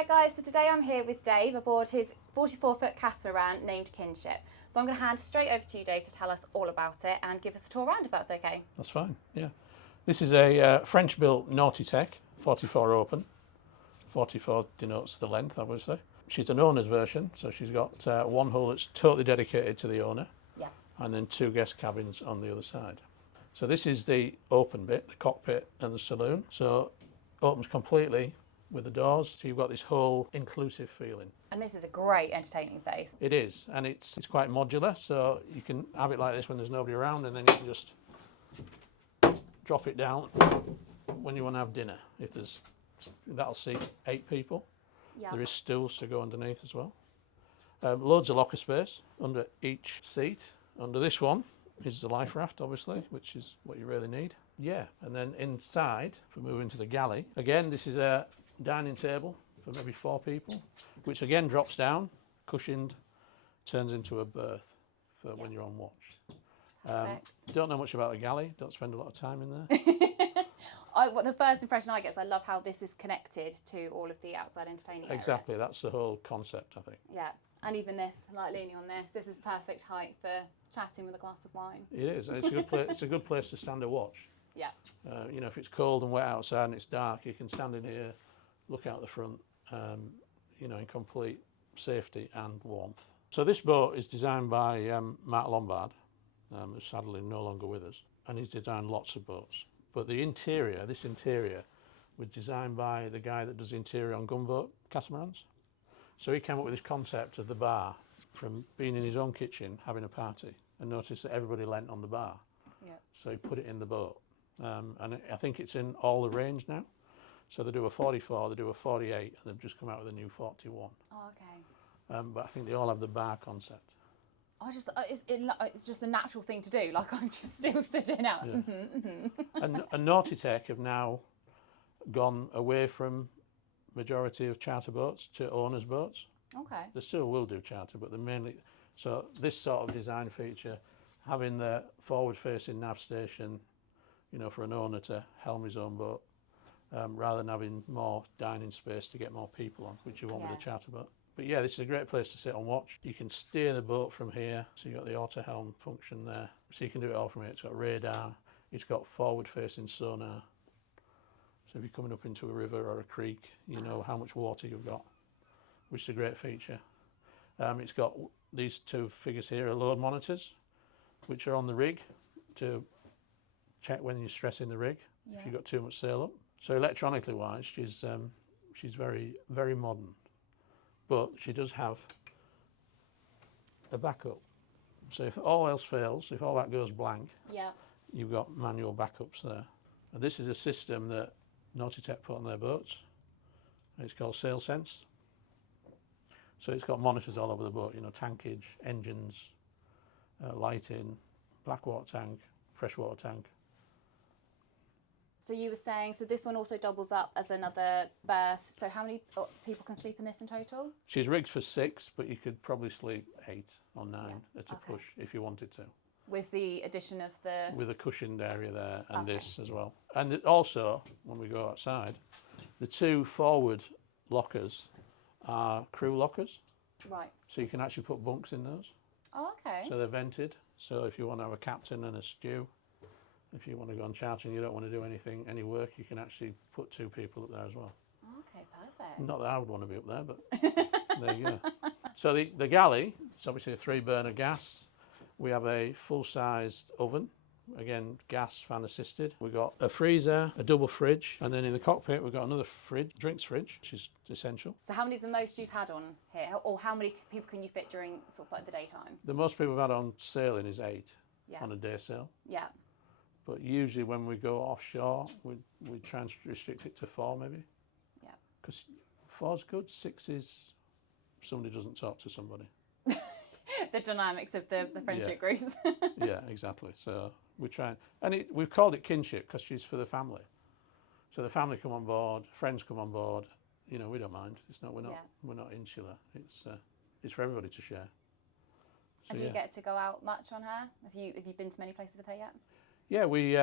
Hi guys, so today I'm here with Dave aboard his 44-foot catamaran named Kinship. So I'm going to hand straight over to you, Dave, to tell us all about it and give us a tour around if that's okay. That's fine, yeah. This is a French-built Nautitech, 44 open. 44 denotes the length, I would say. She's an owner's version, so she's got one hull that's totally dedicated to the owner, Yeah. and then two guest cabins on the other side. So this is the open bit, the cockpit and the saloon. So opens completely with the doors, so you've got this whole inclusive feeling. And this is a great entertaining space. It is, and it's quite modular, so you can have it like this when there's nobody around, and then you can just drop it down when you want to have dinner. If there's, that'll seat 8 people. Yeah. There is stools to go underneath as well. Loads of locker space under each seat. Under this one is the life raft, obviously, which is what you really need. Yeah, and then inside, if we move into the galley, again, this is a dining table for maybe 4 people, which again drops down, cushioned, turns into a berth for when you're on watch. Don't know much about the galley, don't spend a lot of time in there. The first impression I get is I love how this is connected to all of the outside entertaining area. Exactly, that's the whole concept, I think. Yeah, and even this, like leaning on this is perfect height for chatting with a glass of wine. It is, and it's a good place. It's a good place to stand and watch. Yeah. You know, if it's cold and wet outside and it's dark, you can stand in here, look out the front, you know, in complete safety and warmth. So this boat is designed by Mark Lombard, who's sadly no longer with us, and he's designed lots of boats. But the interior, this interior, was designed by the guy that does the interior on gunboat catamarans. So he came up with this concept of the bar from being in his own kitchen, having a party, and noticed that everybody leant on the bar. Yeah. So he put it in the boat. And I think it's in all the range now. So they do a 44, they do a 48, and they've just come out with a new 41. Oh, okay. But I think they all have the bar concept. It's just a natural thing to do. Like I'm just still stood in out. Yeah. And Nautitech have now gone away from majority of charter boats to owners' boats. Okay. They still will do charter, but they're mainly so this sort of design feature, having the forward-facing nav station, you know, for an owner to helm his own boat, rather than having more dining space to get more people on, which you want with a charter boat. But yeah, this is a great place to sit and watch. You can steer the boat from here, so you've got the auto helm function there. So you can do it all from here. It's got radar, it's got forward-facing sonar. So if you're coming up into a river or a creek, you know how much water you've got, which is a great feature. It's got these 2 figures here are load monitors, which are on the rig to check when you're stressing the rig, if you've got too much sail up. So electronically wise, she's very, very modern. But she does have a backup. So if all else fails, if all that goes blank, you've got manual backups there. And this is a system that Nautitech put on their boats. It's called Sail Sense. So it's got monitors all over the boat, you know, tankage, engines, lighting, black water tank, freshwater tank. So you were saying, so this one also doubles up as another berth. So how many people can sleep in this in total? She's rigged for 6, but you could probably sleep 8 or 9 at a push if you wanted to. With the addition of the... With a cushioned area there and this as well. And also, when we go outside, the 2 forward lockers are crew lockers. Right. So you can actually put bunks in those. Oh, okay. So they're vented. So if you want to have a captain and a stew, if you want to go on charter and you don't want to do any work, you can actually put 2 people up there as well. Okay, perfect. Not that I would want to be up there, but there you go. So the galley, it's obviously a 3-burner gas. We have a full-sized oven, again, gas fan assisted. We've got a freezer, a double fridge, and then in the cockpit we've got another fridge, drinks fridge, which is essential. So how many is the most you've had on here? Or how many people can you fit during sort of like the daytime? The most people we've had on sailing is 8 on a day sail. Yeah. But usually when we go offshore, we try and restrict it to 4 maybe. Yeah. Because 4's good, 6 is somebody doesn't talk to somebody. The dynamics of the friendship groups. Yeah, exactly. So we try, and we've called it Kinship because she's for the family. So the family come on board, friends come on board. You know, we don't mind. It's not we're not insular. It's for everybody to share. So, and do you get to go out much on her? Have you been to many places with her yet? Yeah, we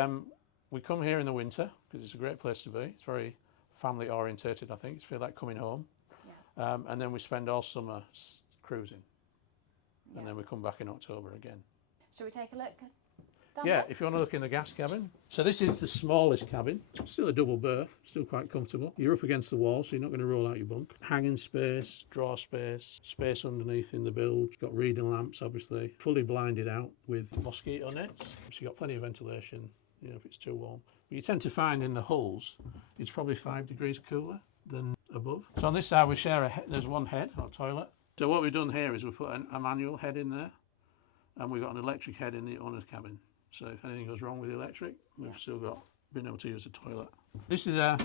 come here in the winter because it's a great place to be. It's very family orientated. I think it's feel like coming home. Yeah. And then we spend all summer cruising. And then we come back in October again. Shall we take a look? Yeah, if you want to look in the gas cabin. So this is the smallest cabin. Still a double berth, still quite comfortable. You're up against the wall, so you're not going to roll out your bunk. Hanging space, drawer space, space underneath in the build. You've got reading lamps, obviously. Fully blinded out with mosquito nets. So you've got plenty of ventilation, you know, if it's too warm. But you tend to find in the hulls, it's probably 5 degrees cooler than above. So on this side we share there's one head, or toilet. So what we've done here is we've put a manual head in there, and we've got an electric head in the owner's cabin. So if anything goes wrong with the electric, we've still been able to use the toilet. This is a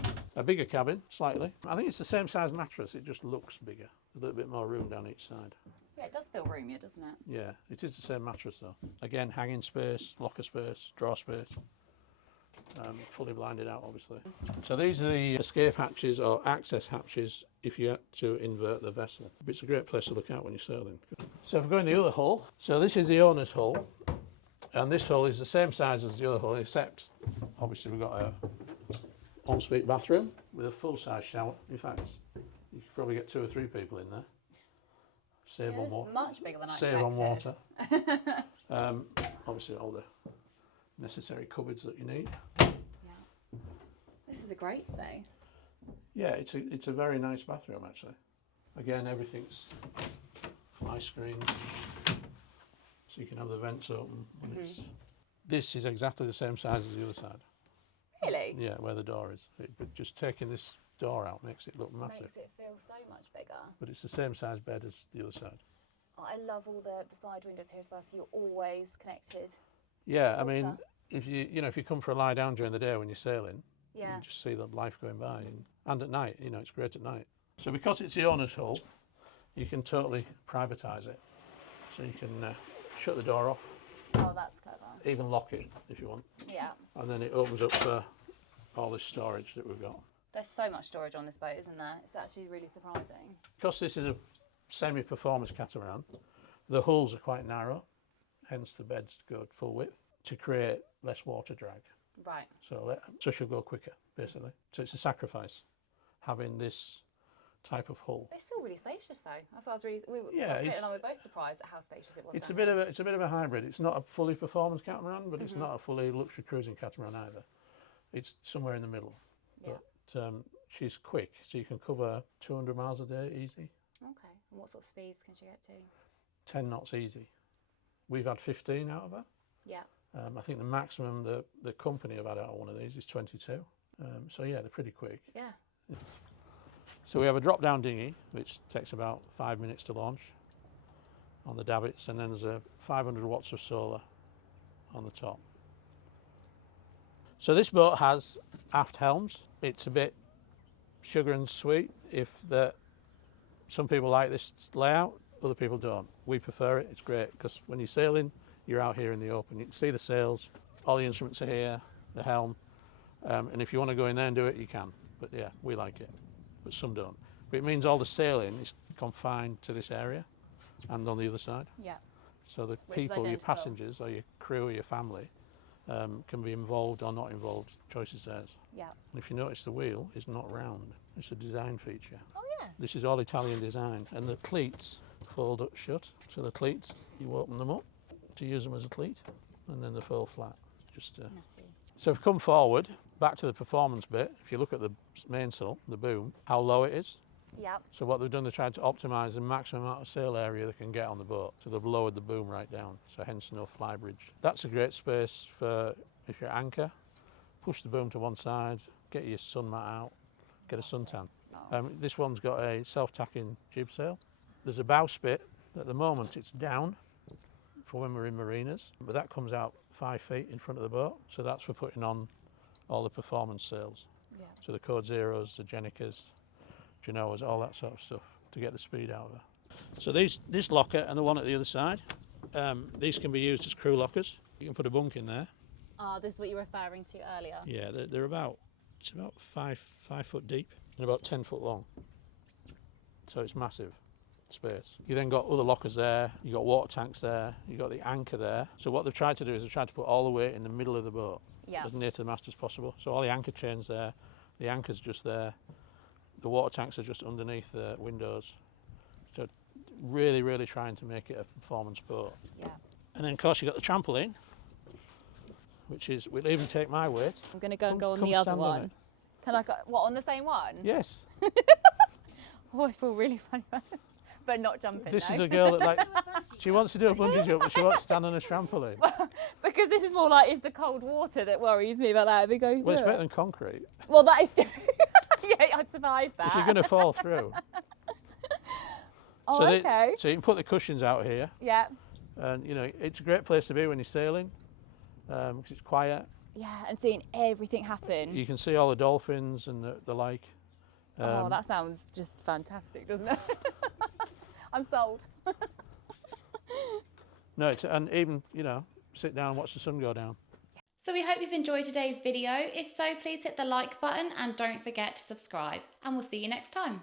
bigger cabin, slightly. I think it's the same size mattress, it just looks bigger. A little bit more room down each side. Yeah, it does feel roomier, doesn't it? Yeah, it is the same mattress though. Again, hanging space, locker space, drawer space. Fully blinded out, obviously. So these are the escape hatches or access hatches if you had to invert the vessel. It's a great place to look out when you're sailing. So if we go in the other hull, so this is the owner's hull. And this hull is the same size as the other hull, except obviously we've got a ensuite bathroom with a full-size shower. In fact, you could probably get 2 or 3 people in there. Save on water. Much bigger than I Save on water. expected. Obviously all the necessary cupboards that you need. Yeah. This is a great space. Yeah, it's a very nice bathroom actually. Again, everything's fly screens. So you can have the vents open when This is exactly the same size as the other side. Really? Yeah, where the door is. But just taking this door out makes it look massive. Makes it feel so much bigger. But it's the same size bed as the other side. Oh, I love all the side windows here as well, so you're always connected. Yeah, I mean, if you come for a lie down during the day when you're sailing, you Yeah. can just see the life going by. And at night, it's great at night. So because it's the owner's hull, you can totally privatise it. So you can shut the door off, Oh, that's clever. even lock it if you want. Yeah. And then it opens up for all this storage that we've got. There's so much storage on this boat, isn't there? It's actually really surprising. Because this is a semi-performance catamaran, the hulls are quite narrow, hence the beds go full width, to create less water drag. Right. So she'll go quicker, basically. So it's a sacrifice, having this type of hull. It's still really spacious, though. That's what I was really. Yeah, Kate and I were both surprised at how spacious it was. It's then. a bit of a hybrid. It's not a fully performance catamaran, but it's not a fully luxury cruising catamaran either. It's somewhere in the middle. Yeah. But she's quick, so you can cover 200 miles a day easy. Okay. And what sort of speeds can she get to? 10 knots easy. We've had 15 out of her. Yeah. I think the maximum the company have had out of one of these is 22. So yeah, they're pretty quick. Yeah. So we have a drop-down dinghy, which takes about 5 minutes to launch on the davits, and then there's a 500 watts of solar on the top. So this boat has aft helms. It's a bit sugar and sweet. Some people like this layout, other people don't. We prefer it. It's great because when you're sailing, you're out here in the open. You can see the sails, all the instruments are here, the helm, and if you want to go in there and do it, you can. But yeah, we like it, but some don't. But it means all the sailing is confined to this area and on the other side. Yeah. So the Which is people, your identical. passengers or your crew or your family can be involved or not involved. Choice is theirs. Yeah. If you notice, the wheel is not round. It's a design feature. Oh yeah. This is all Italian design, and the cleats fold up shut. So the cleats, you open them up to use them as a cleat, and then they fold flat. So if we come forward, back to the performance bit, if you look at the mainsail, the boom, how low it is. Yeah. So what they've done, they've tried to optimise the maximum amount of sail area they can get on the boat. So they've lowered the boom right down, so hence no fly bridge. That's a great space for, if you're at anchor, push the boom to one side, get your sun mat out, get a suntan. This one's got a self-tacking jib sail. There's a bowsprit. At the moment it's down for when we're in marinas, but that comes out 5 feet in front of the boat, so that's for putting on all the performance sails. Yeah. So the Code Zeros, the Genicas, Genoas, all that sort of stuff to get the speed out of her. So this locker and the one at the other side, these can be used as crew lockers. You can put a bunk in there. Oh, this is what you were referring to earlier. Yeah, they're about 5 foot deep and about 10 foot long. So it's massive space. You then got other lockers there, you got water tanks there, you got the anchor there. So what they've tried to do is they've tried to put all the weight in the middle of the boat, Yeah. as near to the mast as possible. So all the anchor chains there, the anchor's just there. the water tanks are just underneath the windows. So really, really trying to make it a performance boat. Yeah. And then of course you've got the trampoline, which is, we'll even take my weight. I'm going to go on Come the other stand one. on it. Can I go, what, on the same one? Yes. Oh, I feel really funny. But not jumping, This though. is a girl that, like, she wants to do a bungee jump, but she wants to stand on a trampoline. Because this is more like, it's the cold water that worries me about that. If it goes Well, it's through. better than concrete. Well, that is true. Yeah, I'd survive that. If you're going to fall through. Oh, so okay. So you can put the cushions out here. Yeah. And, you know, it's a great place to be when you're sailing, because it's quiet. Yeah, and seeing everything happen. You can see all the dolphins and the like. Oh, that sounds just fantastic, doesn't it? I'm sold. No, and even, you know, sit down and watch the sun go down. So we hope you've enjoyed today's video. If so, please hit the like button and don't forget to subscribe. And we'll see you next time.